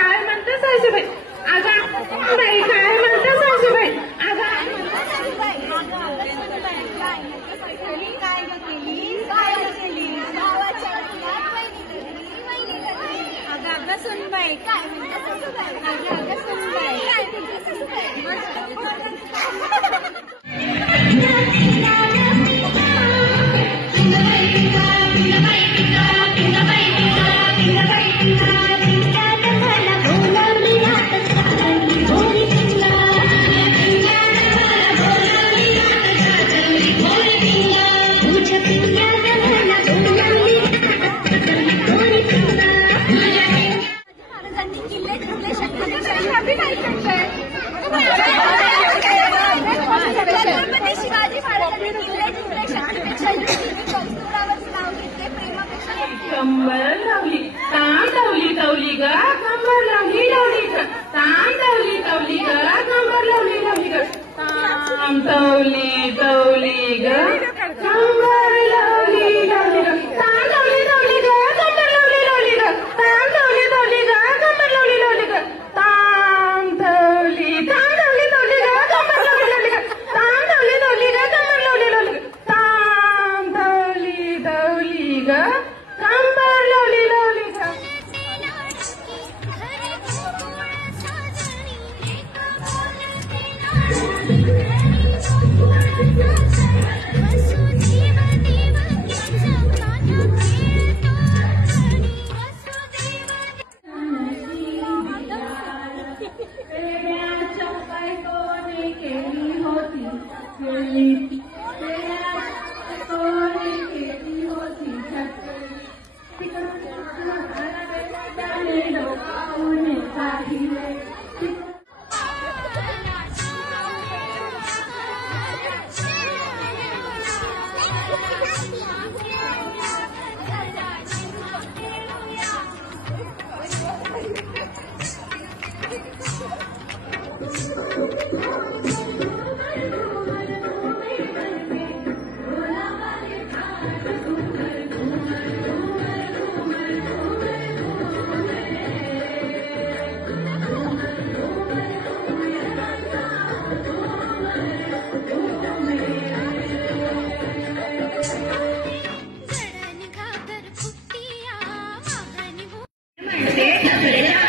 काय म्हणता सासूबाई? अगं बाई काय म्हणता सासूबाई? सुनबाई काय शिवाजी महाराजांनी कंबर लावली ताण लावली तवली ग कंबर लावली लावली ग ताण लावली तवली ग कंबर लावली लावली ग ताण तवली तवली ग कंबर लावली लावली ग ताण लावली तवली ग कंबर लावली लावली ग ताण लावली तवली ग कंबर लावली लावली ग ताण तवली ग कंबर लावली लावली ग ताण तवली तवली ग कंबर लावली लावली ग ताण तवली तवली ग कंबर लावली लावली ग म्हणते